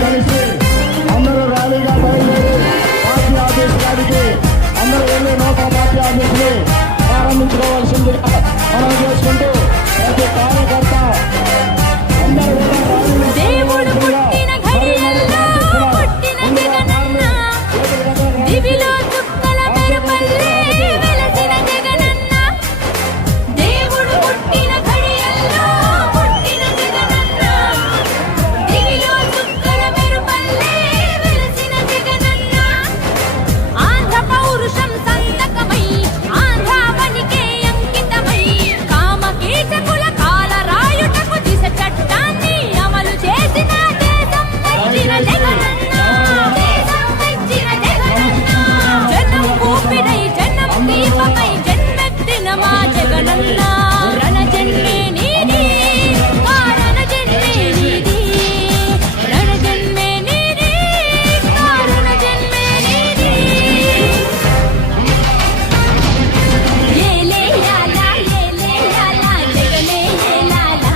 కలిసి అందరూ ర్యాలీగా బయలుదేరి పార్టీ ఆఫీస్ గారికి అందరూ వెళ్ళి నూతన పార్టీ ఆఫీసుని ప్రారంభించుకోవాల్సిందిగా మనం చేసుకుంటూ ప్రతి కార్యకర్త అందరూ దేవుడు పుట్టిన ఘడియల్లో పుట్టిన జగనన్న దివిలో చుక్కల మెరుపల్లే వెలసిన జగనన్న దేవుడు పుట్టిన ఘడియల్లో పుట్టిన జగనన్న దివిలో చుక్కల మెరుపల్లే వెలసిన జగనన్న ఆంధ్ర పౌరుషం సంతకమై ఆంధ్రావనికే అంకితమై కామకీచకుల కాల రాయుటకు దిశ చట్టాన్ని అమలు చేసిన దేశం మెచ్చిన జగనన్న దేశం మెచ్చిన జగనన్న జనం ఊపిరై జనం దీపమై జన్మెత్తిన మా జగనన్న రణజన్మే నీది కారణ జన్మే నీది రణజన్మే నీది కారణ జన్మే నీది ఏలే యాలా జగనే ఏలాలా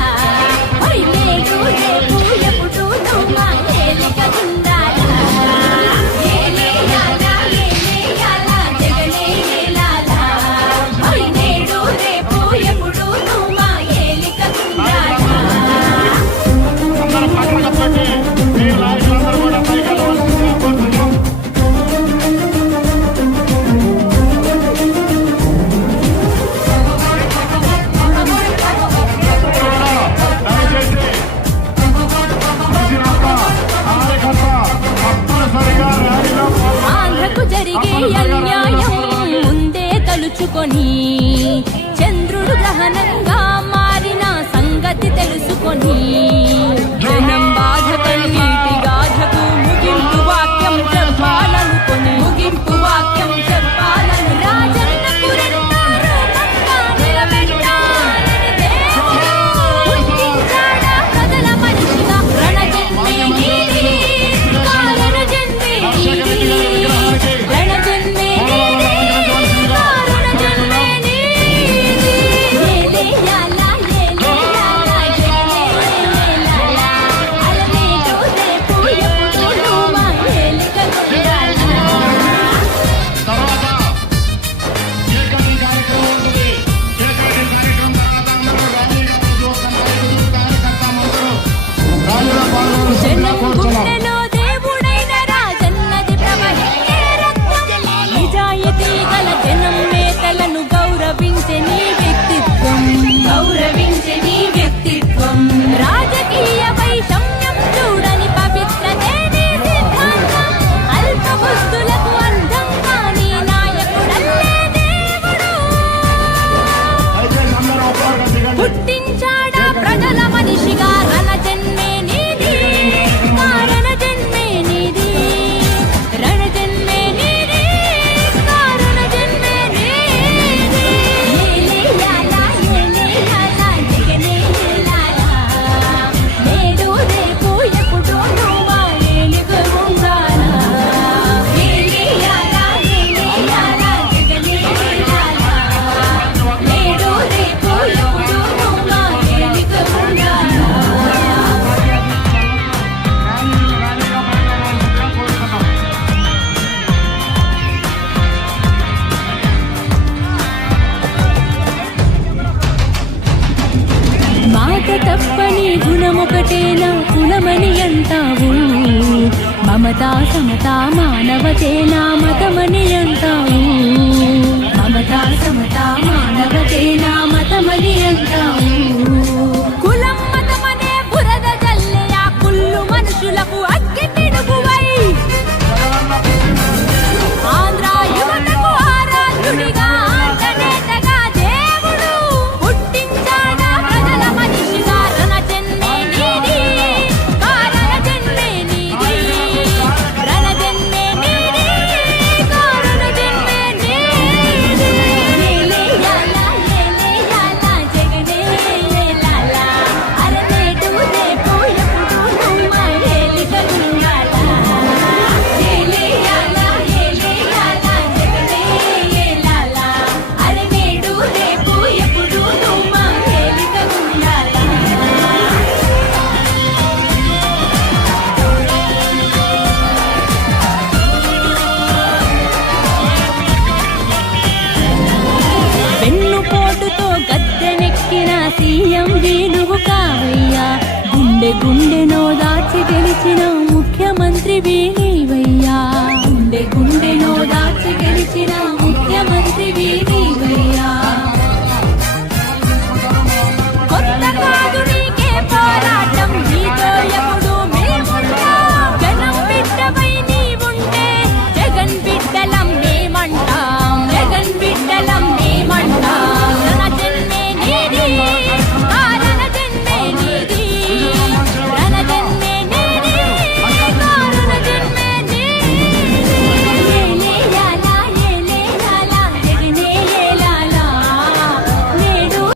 ఓయ్ నేడు రేపు ఎప్పుడు నువ్వు ఏలిక గుండాలా ఏలే యాలా జగనే ఏలాలా ఓయ్ నేడు రేపు ఎప్పుడు నువ్వు ఏలిక గుండాలా అందరూ పక్కన పెట్టి మీ నాయకులందరూ కూడా పైకి వెళ్ళవలసిందిగా కోరుతున్నాం. దయచేసి ప్రతి ఒక్క కార్యకర్త తప్పనిసరిగా ర్యాలీలో ఆంధ్రకు జరిగే అన్యాయం ముందే తలుచుకొని చంద్రుడు గ్రహణంగా మారిన సంగతి తెలుసుకొని జనం బాధ కన్నీటి గాథకు ముగింపు వాక్యం చెప్పాలనుకొని ముగింపు వాక్యం చెప్పాలను రాజన్నకు రెండో రూపంగా నిలబెట్టాలని దేవుడు పుట్టించాడా ప్రజల మనిషిగా రణజన్మే నీది కారణ జన్మే నీది రణజన్మే నీది కారణ జన్మే నీది ఏలే యాలా జగనే ఏలాలా అలనేడు రేపు ఎప్పుడు నువ్వు ఏలిక గుండాలా తర్వాత ఏకాకి కార్యక్రమం ఉంటుంది. ఏకాకి కార్యక్రమం తర్వాత అందరూ ర్యాలీగా ప్రతి ఒక్క నాయకుడు కార్యకర్త అందరూ ర్యాలీలో పాల్గొనాల్సిందిగా జనం కోరుతున్నాం. గుండెలో దేవుడైన రాజన్నది ప్రవహించే రక్తం నిజాయితీ గల జనం నేతలను గౌరవించే నీ వ్యక్తిత్వం గౌరవించే నీ వ్యక్తిత్వం రాజకీయ వైషమ్యం చూడని పవిత్రతే నీ సిద్ధాంతం అల్ప బుద్ధులకు అందం కాని నాయకుడల్లే దేవుడు దయచేసి అందరూ ఒక్కరుగా దిగండి. పుట్టించాడా ప్రజల మనిషిగా రణజన్మే నీది కారణ జన్మే నీది రణజన్మే నీది కారణ జన్మే నీది ఏలే యాలా జగనే ఏలాలా నేడు రేపు ఎప్పుడు నువ్వు ఏలిక గుండాలా ఏలే యాలా జగనే ఏలాలా నేడు రేపు ఎప్పుడు నువ్వు ఏలిక గుండాలా ర్యాలీగా బయలుదేరవలసిందిగా కోరుతున్నాం. మాట తప్పని గుణమొకటేనా కులమని అంటావు మమతా సమతా మానవతేనా మతమని అంటావు మమతా సమతా మానవతేనా మతమని అంటావు కులం మతమనే బురద జల్లే ఆ కుళ్ళు మనుషులకు అగ్గి పిడుగువై ఆంధ్ర యువతకు ఆరాధ్యుడిగా ఆంధ్రనేతగా దేవుడు పుట్టించాడా ప్రజల మనిషిగా రణజన్మే నీది కారణ జన్మే నీది రణజన్మే నీది కారణ జన్మే నీది సీఎం నువ్వు కావయ్యా గుండె గుండెనో దాచి గెలిచిన